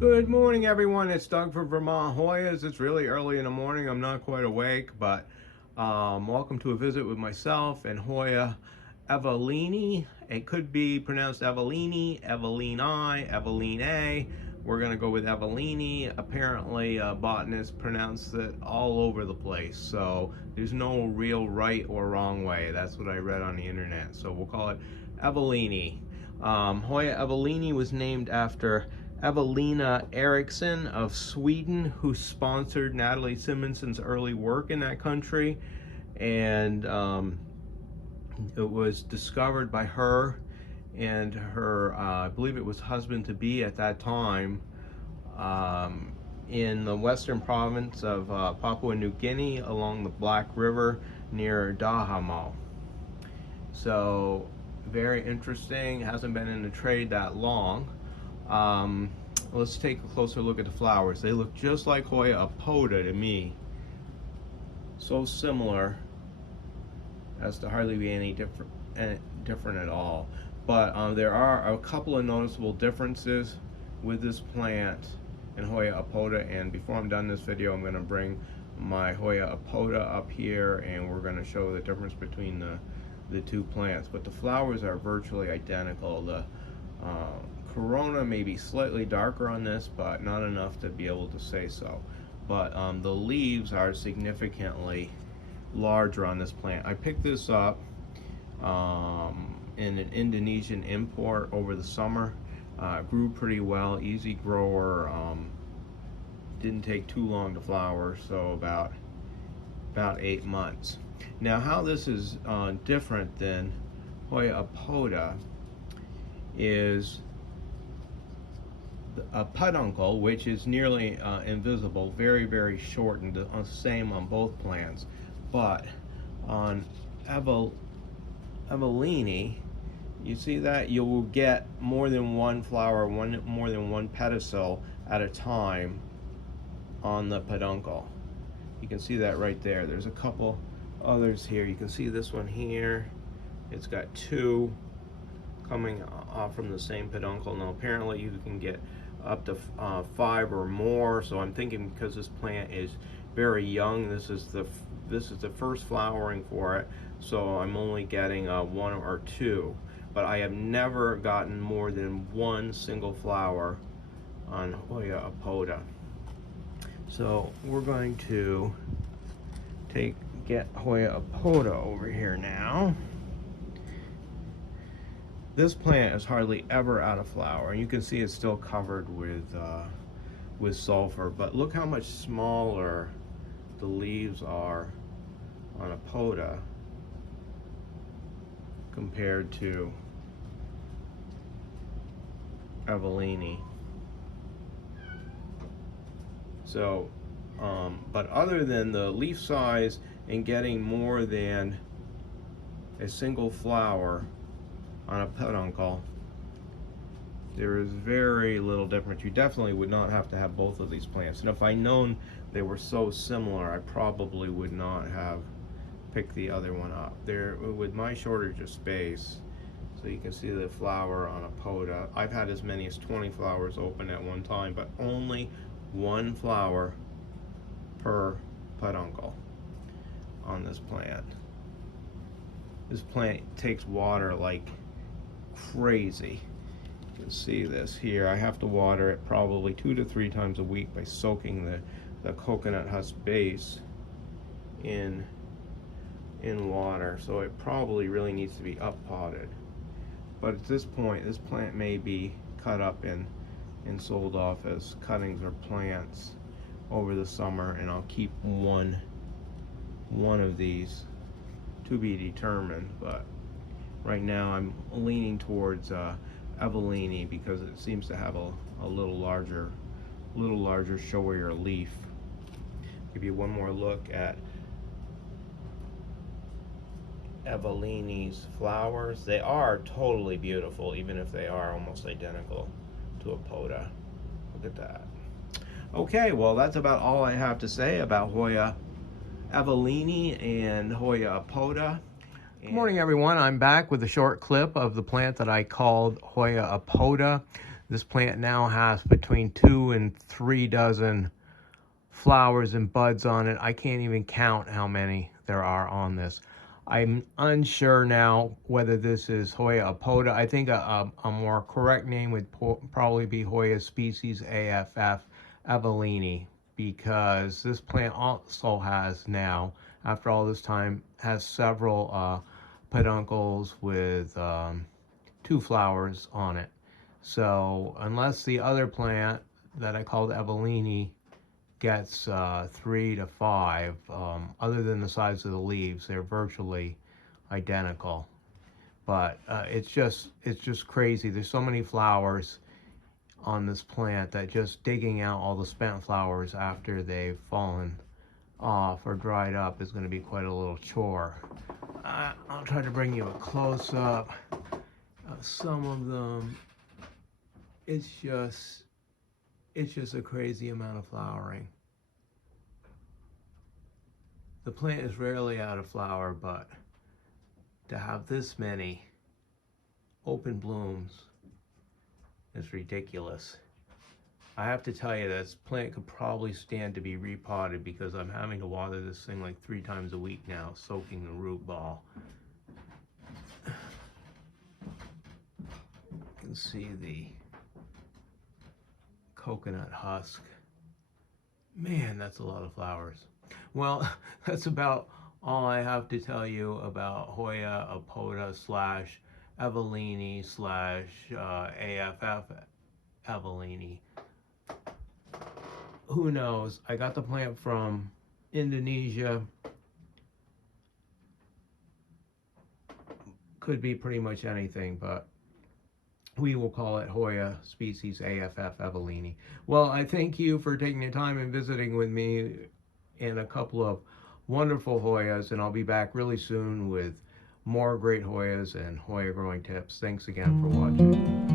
Good morning, everyone. It's Doug from Vermont Hoyas. It's really early in the morning. I'm not quite awake, but welcome to a visit with myself and Hoya evelinae. It could be pronounced evelinae, evelinae, evelinae. We're going to go with evelinae. Apparently, botanists pronounce it all over the place, so there's no real right or wrong way. That's what I read on the internet, so we'll call it evelinae. Hoya evelinae was named after Evelina Eriksson of Sweden, who sponsored Natalie Simonson's early work in that country. And it was discovered by her and her, I believe it was husband-to-be at that time, in the western province of Papua New Guinea along the Black River near Dahamo. So very interesting. Hasn't been in the trade that long. Let's take a closer look at the flowers. They look just like Hoya apoda to me. So similar as to hardly be any different at all. But there are a couple of noticeable differences with this plant and Hoya apoda. And before I'm done this video, I'm going to bring my Hoya apoda up here, and we're going to show the difference between the two plants. But the flowers are virtually identical. The corona may be slightly darker on this, but not enough to be able to say so. But the leaves are significantly larger on this plant. I picked this up in an Indonesian import over the summer. Grew pretty well, easy grower. Didn't take too long to flower, so about 8 months. Now, how this is different than Hoya apoda is a peduncle, which is nearly invisible, very short, and the same on both plants. But on evelinae, you see that you will get more than one flower, more than one pedicel at a time on the peduncle. You can see that right there. There's a couple others here. You can see this one here. It's got two coming off from the same peduncle. Now apparently you can get up to 5 or more, so I'm thinking because this plant is very young, this is the first flowering for it, so I'm only getting 1 or 2, but I have never gotten more than one single flower on Hoya apoda. So we're going to get Hoya apoda over here now. This plant is hardly ever out of flower, and you can see it's still covered with sulfur, but look how much smaller the leaves are on apoda compared to evelinae. So, but other than the leaf size and getting more than a single flower on a peduncle, there is very little difference. You definitely would not have to have both of these plants, and if I'd known they were so similar, I probably would not have picked the other one up. There, with my shortage of space, so you can see the flower on apoda. I've had as many as 20 flowers open at one time, but only one flower per peduncle on this plant. This plant takes water like crazy. You can see this here. I have to water it probably 2 to 3 times a week by soaking the coconut husk base in water, so it probably really needs to be up potted. But at this point, this plant may be cut up and sold off as cuttings or plants over the summer, and I'll keep one of these to be determined. But right now I'm leaning towards evelinae because it seems to have a little larger, showier leaf. Give you one more look at evelinae's flowers. They are totally beautiful, even if they are almost identical to apoda. Look at that. Okay, well, that's about all I have to say about Hoya evelinae and Hoya apoda. Good morning, everyone. I'm back with a short clip of the plant that I called Hoya apoda. This plant now has between 2 and 3 dozen flowers and buds on it. I can't even count how many there are on this. I'm unsure now whether this is Hoya apoda. I think a more correct name would probably be Hoya species AFF evelinae, because this plant also has now, after all this time, has several peduncles with 2 flowers on it. So unless the other plant that I called evelinae gets 3 to 5, other than the size of the leaves, they're virtually identical. But it's just crazy. There's so many flowers on this plant that just digging out all the spent flowers after they've fallen off or dried up is going to be quite a little chore. I'll try to bring you a close-up. Some of them, it's just a crazy amount of flowering. The plant is rarely out of flower, but to have this many open blooms is ridiculous. I have to tell you, this plant could probably stand to be repotted, because I'm having to water this thing like 3 times a week now, soaking the root ball. You can see the coconut husk. Man, that's a lot of flowers. Well, that's about all I have to tell you about Hoya apoda slash evelinae slash AFF evelinae. Who knows? I got the plant from Indonesia. Could be pretty much anything, but we will call it Hoya species AFF evelinae. Well, I thank you for taking the time and visiting with me in a couple of wonderful Hoyas, and I'll be back really soon with more great Hoyas and Hoya growing tips. Thanks again for watching.